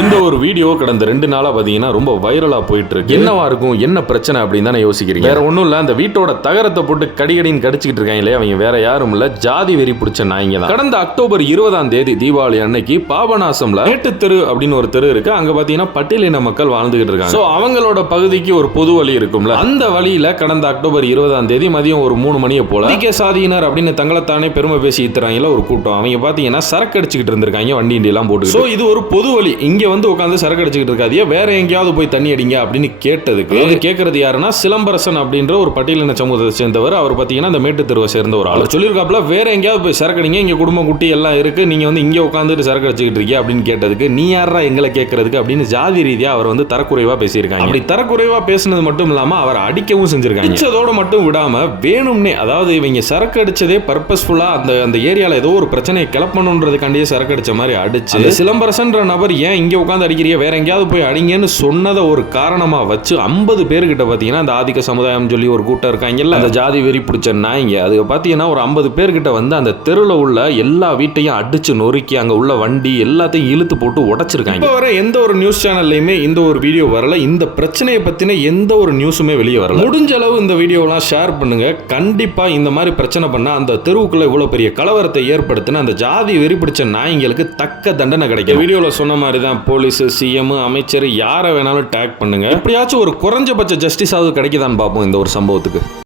இந்த ஒரு வீடியோ கடந்த 2 நாளா பாத்தீங்கன்னா ரொம்ப வைரலா போயிட்டு இருக்கு. என்னவா இருக்கும், என்ன பிரச்சனை அப்படின்னு தானே யோசிக்கிறீங்க. வேற ஒண்ணும் இல்ல, அந்த வீட்டோட தகரத்தை போட்டு கடிகடின்னு கடிச்சிட்டு இருக்காங்களே அவங்க வேற யாரும் இல்ல, ஜாதி வெறி பிடிச்ச நாய்ங்க தான். கடந்த அக்டோபர் 20ஆம் தேதி தீபாவளி அன்னைக்கு பாபநாசம்ல மேட்டுத்தெரு அப்படின்னு ஒரு தெரு இருக்கு. அங்க பாத்தீங்கன்னா பட்டியலின மக்கள் வாழ்ந்துகிட்டு இருக்காங்க. சோ அவங்களோட பகுதிக்கு ஒரு பொது வழி இருக்கும்ல, அந்த வழியில கடந்த அக்டோபர் 20ஆம் தேதி மதியம் ஒரு 3 மணியை போல அதிக சாதியினர் அப்படின்னு தங்களைத்தானே பெருமை பேசி இத்தராங்கள ஒரு கூட்டம். அவங்க பாத்தீங்கன்னா சரக்கு அடிச்சுக்கிட்டு இருந்திருக்காங்க, வண்டி எல்லாம் போட்டு. சோ இது ஒரு பொது வழி, இங்க வந்து உட்காந்து சரக்கு அடிச்சுக்கிட்டு இருக்காதியா, வேற எங்கேயாவது போய் தண்ணி அடிங்க அப்படின்னு கேட்டதுக்கு கேட்கறது யாருன்னா சிலம்பரசன் அப்படின்ற ஒரு பட்டியலின சமூகத்தை சேர்ந்தவர். அவர் பாத்தீங்கன்னா அந்த மேட்டு தெருவை சேர்ந்த ஒரு ஆள். சொல்லியிருக்காப்ல வேற எங்கேயாவது போய் சரக்கு அடிங்க, இங்க குடும்பம் குட்டி எல்லாம் இருக்கு, நீங்க வந்து இங்க உட்காந்துட்டு சரக்கு அடிச்சுக்கிட்டு இருக்கீங்க அப்படின்னு கேட்டதுக்கு நீ யாரா எங்களை கேட்கறதுக்கு அப்படின்னு ஜாதி ரீதியா அவர் வந்து தரக்குறைவா பேசியிருக்காங்க. அப்படி தரக்குறைவா பேசினது மட்டும் இல்லாம அவர் அடிக்கவும் செஞ்சிருக்காங்க. அடிச்சதோட மட்டும் விடாம வேணும்னே, அதாவது இவங்க சரக்கு அடிச்சதே பர்பஸ்ஃபுல்லா அந்த ஏரியால ஏதோ ஒரு பிரச்சனையை கிளப்பணுன்றதுக்காண்டியே சரக்கு அடிச்ச மாதிரி அடிச்சு சிலம்பரசன்ற நபர் ஏன் இங்க உட்காந்து அடிக்கிறீங்க, வேற எங்கேயாவது போய் அடிங்கன்னு சொன்னதை ஒரு காரணமா வச்சு 50 பேர்கிட்ட பாத்தீங்கன்னா அந்த ஆதிக்க சமுதாயம் சொல்லி ஒரு கூட்டம் இருக்காங்கல்ல, அந்த ஜாதி வெறி பிடிச்ச நாய்ங்க, அது பாத்தீங்கன்னா ஒரு 50 பேர்கிட்ட வந்து அந்த தெருவில் உள்ள எல்லா வீட்டையும் அடிச்சு நொறுக்கி அங்க உள்ள வண்டி எல்லாத்தையும் இழுத்து போட்டு உடைச்சிருக்காங்க. இப்போ வர எந்த ஒரு நியூஸ் சேனல்லையுமே இந்த ஒரு வீடியோ வரல, இந்த பிரச்சனையை பத்தின எந்த ஒரு நியூஸுமே வெளியே வரல. முடிஞ்ச அளவு இந்த வீடியோலாம் ஷேர் பண்ணுங்க. கண்டிப்பா இந்த மாதிரி பிரச்சனை பண்ணா அந்த தெருவுக்குள்ள இவ்வளவு பெரிய கலவரத்தை ஏற்படுத்தின அந்த ஜாதி வெறி பிடிச்ச நாய்ங்களுக்கு தக்க தண்டனை கிடைக்கும். வீடியோல சொன்ன மாதிரி தான் போலீஸ், சிஎம், அமைச்சர் யாரை வேணாலும் டேக் பண்ணுங்க. எப்படியாச்சும் ஒரு குறைஞ்சபட்ச ஜஸ்டிஸ் ஆகுது கிடைக்குதான்னு பார்ப்போம் இந்த ஒரு சம்பவத்துக்கு.